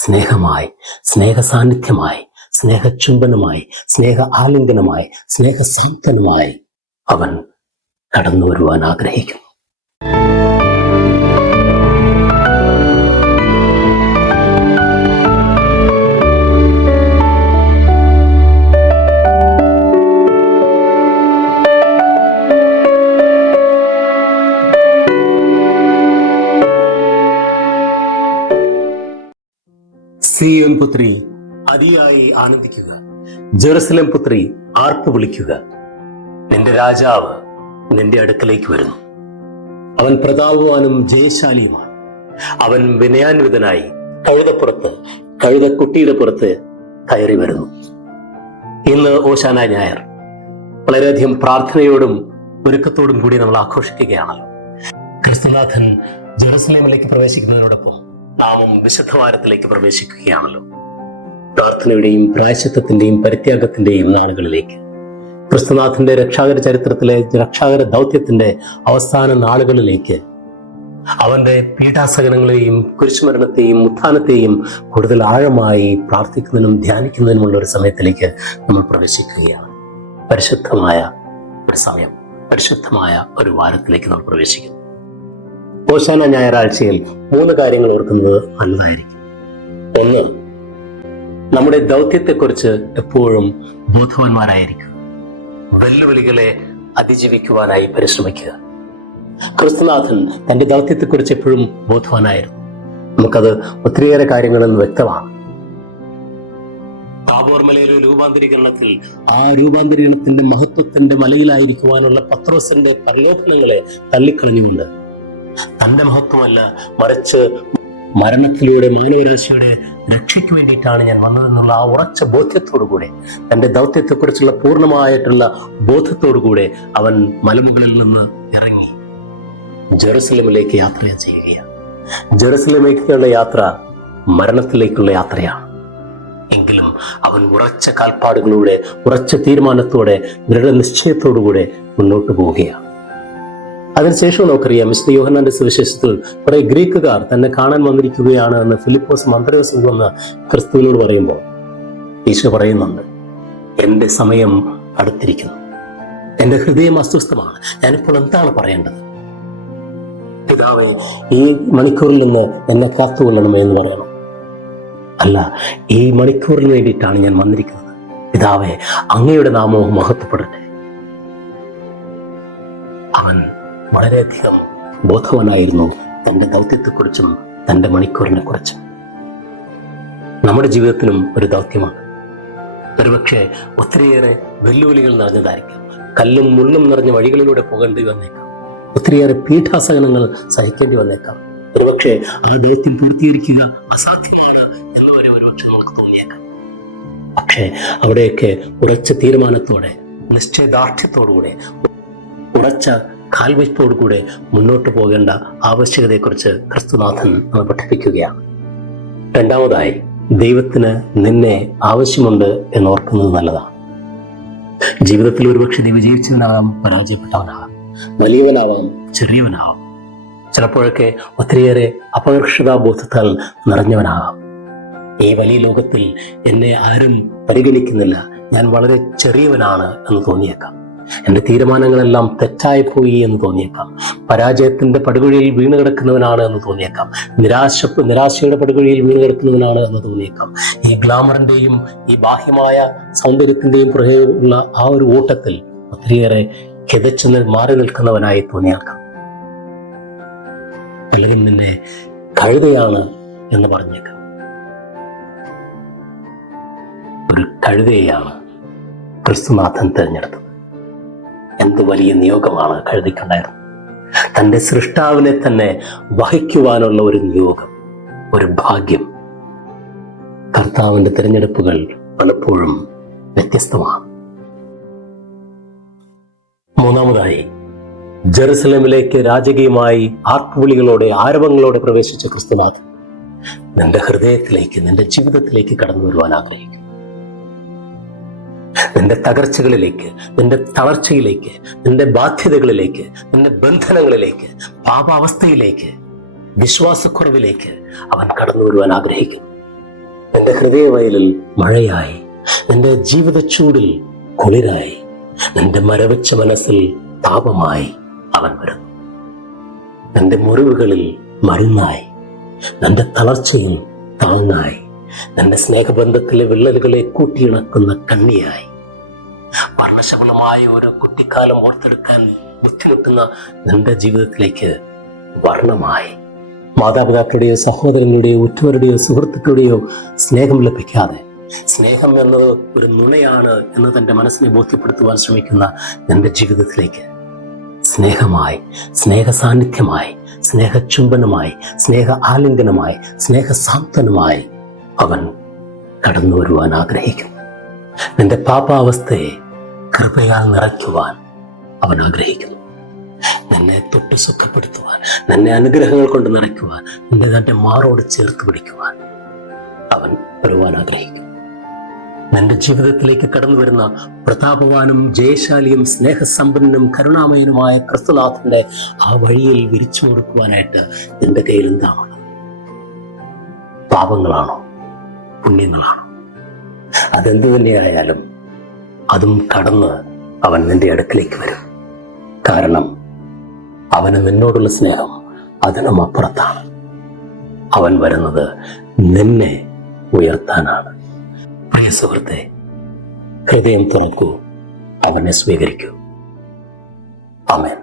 സ്നേഹമായി, സ്നേഹ സാന്നിധ്യമായി, സ്നേഹചുംബനമായി, സ്നേഹ ആലിംഗനമായി, സ്നേഹസാന്ത്വനമായി അവൻ കടന്നു വരുവാൻ ആഗ്രഹിക്കുന്നു. സിയോൻ പുത്രി അതിയായി ആനന്ദിക്കുക, ജെറുസലേം പുത്രി ആർപ്പ് വിളിക്കുക. നിന്റെ രാജാവ് നിന്റെ അടുക്കലേക്ക് വരുന്നു. അവൻ പ്രതാപവാനും ജയശാലിയുമാണ്. അവൻ വിനയാന്വിതനായി കഴുതക്കുട്ടിയുടെ പുറത്ത് കയറി വരുന്നു. ഇന്ന് ഓശാന ഞായർ വളരെയധികം പ്രാർത്ഥനയോടും ഒരുക്കത്തോടും കൂടി നമ്മൾ ആഘോഷിക്കുകയാണല്ലോ. ക്രിസ്തുനാഥൻ ജെറുസലേമിലേക്ക് പ്രവേശിക്കുന്നതിനോടൊപ്പം നാമും വിശുദ്ധവാരത്തിലേക്ക് പ്രവേശിക്കുകയാണല്ലോ. പ്രാർത്ഥനയുടെയും പ്രായശ്ചിത്തത്തിന്റെയും പരിത്യാഗത്തിന്റെയും നാളുകളിലേക്ക്, ക്രിസ്തുനാഥന്റെ രക്ഷാകര ചരിത്രത്തിലെ രക്ഷാകര ദൗത്യത്തിന്റെ അവസാന നാളുകളിലേക്ക്, അവന്റെ പീഠാസഹനങ്ങളെയും കുരിശുമരണത്തെയും ഉത്ഥാനത്തെയും കൂടുതൽ ആഴമായി പ്രാർത്ഥിക്കുന്നതിനും ധ്യാനിക്കുന്നതിനുമുള്ള ഒരു സമയത്തിലേക്ക് നമ്മൾ പ്രവേശിക്കുകയാണ്. പരിശുദ്ധമായ ഒരു സമയം, പരിശുദ്ധമായ ഒരു വാരത്തിലേക്ക് നമ്മൾ പ്രവേശിക്കുന്നു. ഓശാന ഞായറാഴ്ചയിൽ 3 കാര്യങ്ങൾ ഓർക്കുന്നത് നല്ലതായിരിക്കും. ഒന്ന്, നമ്മുടെ ദൗത്യത്തെക്കുറിച്ച് എപ്പോഴും ബോധവാന്മാരായിരിക്കുക. വെല്ലുവിളികളെ അതിജീവിക്കുവാനായി പരിശ്രമിക്കുക. ക്രിസ്തുനാഥൻ തന്റെ ദൗത്യത്തെക്കുറിച്ച് എപ്പോഴും ബോധവാനായിരുന്നു. നമുക്കത് ഒത്തിരിയേറെ കാര്യങ്ങളിൽ വ്യക്തമാണ്. താബോർ മലയിലെ രൂപാന്തരീകരണത്തിൽ ആ രൂപാന്തരീകരണത്തിന്റെ മഹത്വത്തിന്റെ മലയിലായിരിക്കുവാനുള്ള പത്രോസിന്റെ പ്രലോഭനങ്ങളെ തള്ളിക്കളഞ്ഞുകൊണ്ട് തന്റെ മഹത്വമല്ല, മറിച്ച് മരണത്തിലൂടെ മാനവരാശിയുടെ രക്ഷയ്ക്ക് വേണ്ടിയിട്ടാണ് ഞാൻ വന്നതെന്നുള്ള ആ ഉറച്ച ബോധ്യത്തോടുകൂടെ, തന്റെ ദൗത്യത്തെക്കുറിച്ചുള്ള പൂർണ്ണമായിട്ടുള്ള ബോധത്തോടുകൂടെ അവൻ മലമുകളിൽ നിന്ന് ഇറങ്ങി ജെറുസലേമിലേക്ക് യാത്ര ചെയ്യുകയാണ്. ജെറുസലേമിലേക്കുള്ള യാത്ര മരണത്തിലേക്കുള്ള യാത്രയാണ്. എങ്കിലും അവൻ ഉറച്ച കാൽപ്പാടുകളിലൂടെ, ഉറച്ച തീരുമാനത്തോടെ, ദൃഢനിശ്ചയത്തോടുകൂടെ മുന്നോട്ട് പോവുകയാണ്. അതിനുശേഷം നമുക്കറിയാം, വിശുദ്ധ യോഹന്നാന്റെ സുവിശേഷത്തിൽ കുറെ ഗ്രീക്കുകാർ തന്നെ കാണാൻ വന്നിരിക്കുകയാണ് എന്ന് ഫിലിപ്പോസും അന്ത്രയോസും വന്ന് ക്രിസ്തുവിനോട് പറയുമ്പോൾ ഈശോ പറയുന്നുണ്ട്, എന്റെ സമയം അടുത്തിരിക്കുന്നു, എന്റെ ഹൃദയം അസ്വസ്ഥമാണ്, ഞാനിപ്പോൾ എന്താണ് പറയേണ്ടത്? പിതാവേ, ഈ മണിക്കൂറിൽ നിന്ന് എന്നെ കാത്തുകൊള്ളണമേ എന്ന് പറയണം. അല്ല, ഈ മണിക്കൂറിന് വേണ്ടിയിട്ടാണ് ഞാൻ വന്നിരിക്കുന്നത്. പിതാവേ, അങ്ങയുടെ നാമവും മഹത്വപ്പെടട്ടെ. അവൻ വളരെയധികം ബോധവാനായിരുന്നു തന്റെ ദൗത്യത്തെക്കുറിച്ചും തന്റെ മണിക്കൂറിനെ കുറിച്ചും. നമ്മുടെ ജീവിതത്തിനും ഒരു ദൗത്യമാണ്. ഒരുപക്ഷെ ഒത്തിരിയേറെ വെല്ലുവിളികൾ നിറഞ്ഞതായിരിക്കാം. കല്ലും മുള്ളും നിറഞ്ഞ വഴികളിലൂടെ പോകേണ്ടി വന്നേക്കാം. ഒത്തിരിയേറെ പീഠാസഹനങ്ങൾ സഹിക്കേണ്ടി വന്നേക്കാം. ഒരുപക്ഷെ ആ ദൗത്യം പൂർത്തീകരിക്കുക അസാധ്യമാണ് എന്ന് വരെ ഒരുപക്ഷെ നമുക്ക് തോന്നിയേക്കാം. പക്ഷേ അവിടെയൊക്കെ ഉറച്ച തീരുമാനത്തോടെ, നിശ്ചയദാർഢ്യത്തോടുകൂടെ, ഉറച്ച കാൽവയ്പോടുകൂടെ മുന്നോട്ട് പോകേണ്ട ആവശ്യകതയെക്കുറിച്ച് ക്രിസ്തുനാഥൻ നമ്മൾ പഠിപ്പിക്കുകയാണ്. രണ്ടാമതായി, ദൈവത്തിന് നിന്നെ ആവശ്യമുണ്ട് എന്നോർക്കുന്നത് നല്ലതാണ്. ജീവിതത്തിൽ ഒരുപക്ഷെ നീ വിജയിച്ചവനാകാം, പരാജയപ്പെട്ടവനാകാം, വലിയവനാവാം, ചെറിയവനാവാം, ചിലപ്പോഴൊക്കെ ഒത്തിരിയേറെ അപകർഷതാബോധത്താൽ നിറഞ്ഞവനാകാം. ഈ വലിയ ലോകത്തിൽ എന്നെ ആരും പരിഗണിക്കുന്നില്ല, ഞാൻ വളരെ ചെറിയവനാണ് എന്ന് തോന്നിയേക്കാം. എന്റെ തീരുമാനങ്ങളെല്ലാം തെറ്റായി പോയി എന്ന് തോന്നിയേക്കാം. പരാജയത്തിന്റെ പടുകുഴിയിൽ വീണ് കിടക്കുന്നവനാണ് എന്ന് തോന്നിയേക്കാം. നിരാശയുടെ പടുകുഴിയിൽ വീണ് കിടക്കുന്നവനാണ് എന്ന് തോന്നിയേക്കാം. ഈ ഗ്ലാമറിന്റെയും ഈ ബാഹ്യമായ സൗന്ദര്യത്തിന്റെയും പുറകെയുള്ള ആ ഒരു ഓട്ടത്തിൽ ഒത്തിരിയേറെ കിതച്ച് മാറി നിൽക്കുന്നവനായി തോന്നിയേക്കാം. പലരും നിന്നെ കഴുതയാണ് എന്ന് പറഞ്ഞേക്കാം. ഒരു കഴുതയാണ് ക്രിസ്തുനാഥൻ തിരഞ്ഞെടുത്തത്. എന്ത് വലിയ നിയോഗമാണ് കഴുതയ്ക്കുണ്ടായിരുന്നത്! തൻ്റെ സൃഷ്ടാവിനെ തന്നെ വഹിക്കുവാനുള്ള ഒരു നിയോഗം, ഒരു ഭാഗ്യം. കർത്താവിന്റെ തിരഞ്ഞെടുപ്പുകൾ പലപ്പോഴും വ്യത്യസ്തമാണ്. മൂന്നാമതായി, ജെറുസലേമിലേക്ക് രാജകീയമായി ആർപ്പുവിളികളോടെ, ആരവങ്ങളോടെ പ്രവേശിച്ച ക്രിസ്തുനാഥൻ നിന്റെ ഹൃദയത്തിലേക്ക്, നിന്റെ ജീവിതത്തിലേക്ക് കടന്നു വരുവാൻ ആഗ്രഹിക്കും. നിന്റെ തകർച്ചകളിലേക്ക്, നിന്റെ തളർച്ചയിലേക്ക്, നിന്റെ ബാധ്യതകളിലേക്ക്, നിന്റെ ബന്ധനങ്ങളിലേക്ക്, പാപാവസ്ഥയിലേക്ക്, വിശ്വാസക്കുറവിലേക്ക് അവൻ കടന്നു വരുവാൻ ആഗ്രഹിക്കുന്നു. നിന്റെ ഹൃദയവയലിൽ മഴയായി, നിന്റെ ജീവിത ചൂടിൽ കുളിരായി, നിന്റെ മരവിച്ച മനസ്സിൽ താപമായി അവൻ വരുന്നു. നിന്റെ മുറിവുകളിൽ മരുന്നായി, നിന്റെ തളർച്ചയിൽ താങ്ങായി, നിന്റെ സ്നേഹബന്ധത്തിലെ വിള്ളലുകളെ കൂട്ടിയിണക്കുന്ന കണ്ണിയായി, വർണ്ണശബളമായ ഒരു കുട്ടിക്കാലം ഓർത്തെടുക്കാൻ ബുദ്ധിമുട്ടുന്ന നിന്റെ ജീവിതത്തിലേക്ക് വർണ്ണമായി, മാതാപിതാക്കളുടെയോ സഹോദരങ്ങളുടെയോ ഉറ്റവരുടെയോ സുഹൃത്തുക്കളുടെയോ സ്നേഹം ലഭിക്കാതെ സ്നേഹം എന്നത് ഒരു നുണയാണ് എന്ന് തൻ്റെ മനസ്സിനെ ബോധ്യപ്പെടുത്തുവാൻ ശ്രമിക്കുന്ന നിന്റെ ജീവിതത്തിലേക്ക് സ്നേഹമായി, സ്നേഹ സാന്നിധ്യമായി, സ്നേഹചുംബനമായി, സ്നേഹ ആലിംഗനമായി, സ്നേഹസാന്ത്വനമായി അവൻ കടന്നു വരുവാൻ ആഗ്രഹിക്കുന്നു. നിന്റെ പാപാവസ്ഥയെ കൃപയാൽ നിറയ്ക്കുവാൻ അവൻ ആഗ്രഹിക്കുന്നു. നിന്നെ തൊട്ട് സുഖപ്പെടുത്തുവാൻ, നിന്നെ അനുഗ്രഹങ്ങൾ കൊണ്ട് നിറയ്ക്കുവാൻ, നിന്നെ തന്റെ മാറോട് ചേർത്ത് പിടിക്കുവാൻ അവൻ വരുവാൻ ആഗ്രഹിക്കുന്നു. നിന്റെ ജീവിതത്തിലേക്ക് കടന്നു വരുന്ന പ്രതാപവാനും ജയശാലിയും സ്നേഹസമ്പന്നനും കരുണാമയനുമായ ക്രിസ്തുനാഥന്റെ ആ വഴിയിൽ വിരിച്ചു കൊടുക്കുവാനായിട്ട് നിന്റെ കയ്യിൽ എന്താണുള്ളത്? പാപങ്ങളാണോ? പുണ്യങ്ങളാണോ? അതെന്ത് തന്നെയായാലും അതും കടന്ന് അവൻ നിന്റെ അടുക്കിലേക്ക് വരും. കാരണം അവന് നിന്നോടുള്ള സ്നേഹം അതിനും അപ്പുറത്താണ്. അവൻ വരുന്നത് നിന്നെ ഉയർത്താനാണ്. പ്രിയ സുഹൃത്തെ, ഹൃദയം തുറക്കൂ, അവനെ സ്വീകരിക്കൂ. ആമേൻ.